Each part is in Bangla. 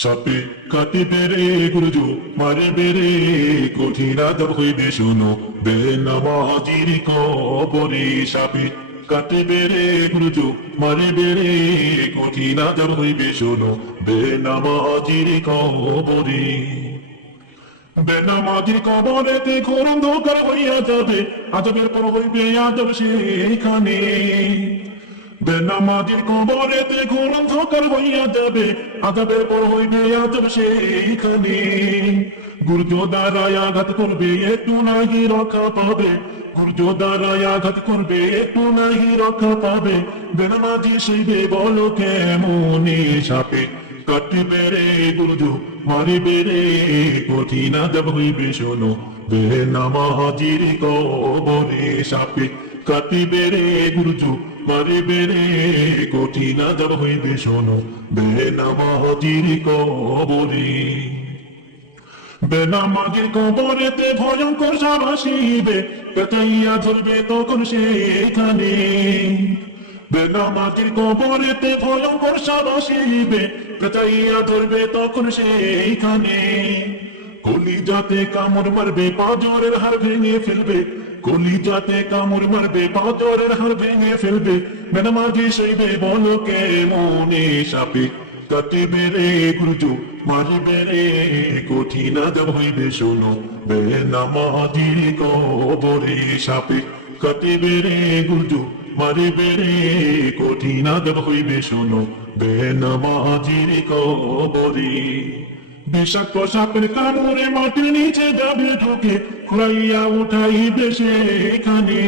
সাপে কাটিবে রে গুরুজু মারিবে রে কঠিন আদব হইবে শোনো বেনামাজির কবরে সাপে কাটিবে রে গুরুজু মারিবে রে কঠিন আদব হইবে শোনো বেনামাজির কবরে বেনামাজির কবরেতে ঘোর অন্ধকার হইয়া যাবে আদবের পর হইবে আদব সেখানে বেনামাজির কবরেতে ঘোর অন্ধকার হইয়া যাবে আদবের পর হইবে আদব সেখানে গুরুজ দ্বারায় আঘাত করবে একটু নাহি রক্ষা পাবে গুরুজ দ্বারায় আঘাত করবে একটু নাহি রক্ষা পাবে বেনামাজি সইবে বলো কেমনে সাপে কাটিবে রে গুরুজু মারিবে রে কঠিন আদব হইবে শোনো বেনামাজির কবরে সাপে কাটিবে রে গুরুজু মারিবে রে কঠিন আদব হইবে শোনো বেনামাজির কবরে বেনামাজির কবরেতে ভয়ঙ্কর সাপ আসিবে পেঁচাইয়া ধরবে তখন সেখানে বেনামাজির কবরেতে ভয়ঙ্কর সাপ আসিবে পেঁচাইয়া ধরবে তখন সেইখানে কলিজাতে কামড় মারবে পাঁজরের হাড় ভেঙে ফেলবে কলিজাতে কামড় মারবে পাঁজরের হাড় ভেঙে ফেলবে বেনামাজি সইবে বলো কেমনে সাপে কাটিবে রে গুরুজু মারিবে রে কঠিন আদব হইবে শোনো বেনামাজির কবরে সাপে কাটিবে রে গুরুজু মারিবে রে কঠিন আদব হইবে শোনো বেনামাজির কবরে বিষাক্ত সাপের কামড়ে মাটির নিচে যাবে ঢুকে খুঁড়াইয়া উঠাইবে সেখানে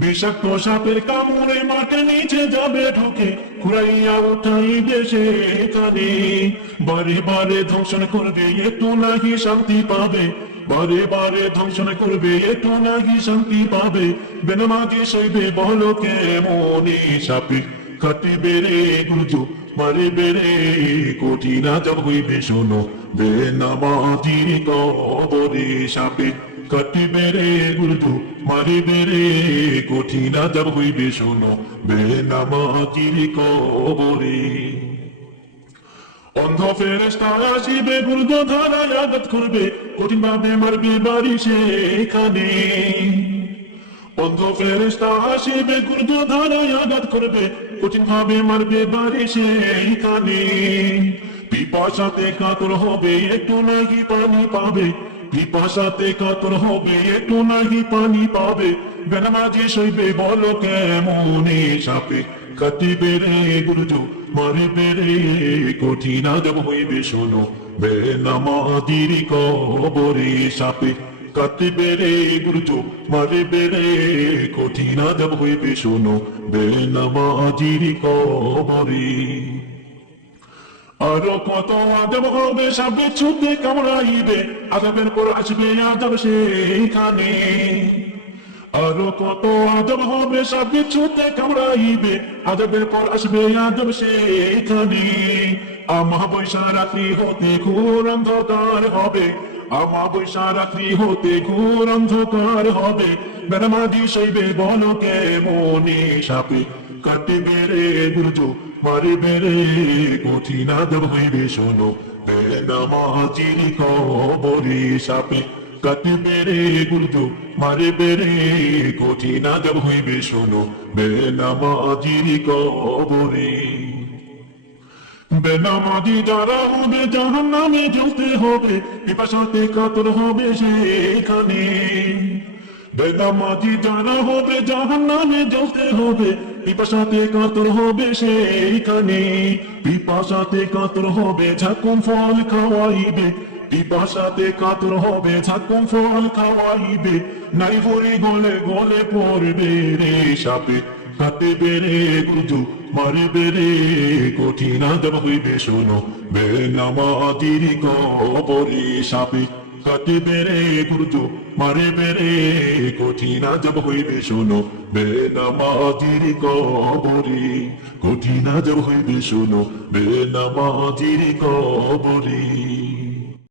বিষাক্ত সাপের কামড়ে মাটির নিচে যাবে ঢুকে খুঁড়াইয়া উঠাইবে সেখানে বারে বারে ধ্বংসন করবে একটু নাহি শান্তি পাবে বারে বারে ধ্বংসন করবে একটু নাহি শান্তি পাবে বেনামাজি সইবে বলো কেমনে সাপে কাটিবে রে গুরুজু মারিবে রে কঠিন আদব হইবে শোনো বেনামাজির কবরে সাপে কাটিবে রে গুরুজু মারিবে রে কঠিন আদব হইবে শোনো বেনামাজির কবরে অন্ধ ফেরেশতা আসিবে গুরুজ ধারায় আঘাত করবে কঠিন ভাবে মারবে বাড়ি সেখানে অন্ধ ফেরেশতা আসিবে গুরুজ ধারায় আঘাত করবে কঠিন ভাবে মারবে বাড়ি সেইখানে পিপাসাতে কাতর হবে একটু নাহি পানি পাবে পিপাসাতে কাতর হবে একটু নাহি পানি পাবে বেনামাজি সইবে বলো কেমনে সাপে কাটিবে রে গুরুজু মারিবে রে কঠিন আদব হইবে শোনো বেনামাজির কবরে সাপে কাটিবে রে গুরুজু মারিবে রে কঠিন আদব হইবে শোনো বেনামাজির কবরে আরো কত আদব হবে সাপে ছুটে কামড়াইবে আদবের পর আসবে আদব সেখানে আরো কত আদব হবে সাপে ছুটে কামড়াইবে আদবের পর আসবে আদব সেখানে আমাবস্যা রাত্রি হতে ঘোর অন্ধকার হবে আমাবস্যা রাত্রি হতে ঘোর অন্ধকার হবে বেনামাজি সইবে বলো কেমনে সাপে কাটিবে রে গুরুজু মারিবে রে কঠিন আদব হইবে শোনো বেনামাজির কবরে সাপে কাটিবে রে গুরুজু মারিবে রে কঠিন আদব হইবে শোনো বেনামাজির কবরে বেনামাজি যারা হবে জাহান্নামে জ্বলতে হবে পিপাসাতে কাতর হবে সেখানে বেনামাজি যারা হবে জাহান্নামে জ্বলতে হবে পিপাসাতে কাতর হবে সেইখানে পিপাসাতে কাতর হবে ঝাকুম ফল খাওয়াইবে পিপাসাতে কাতর হবে ঝাকুম ফল খাওয়াইবে নাই ভরি গলে গলে পড়বে রে সাপে কাটিবে রে গুরুজু মারিবে রে কঠিন আদব হইবে শোনো বেনামাজির কবরে সাপে কাটিবে রে গুরুজু মারিবে রে কঠিন আদব হইবে শোনো বেনামাজির কবরে কঠিন আদব হইবে শোনো বেনামাজির কবরে।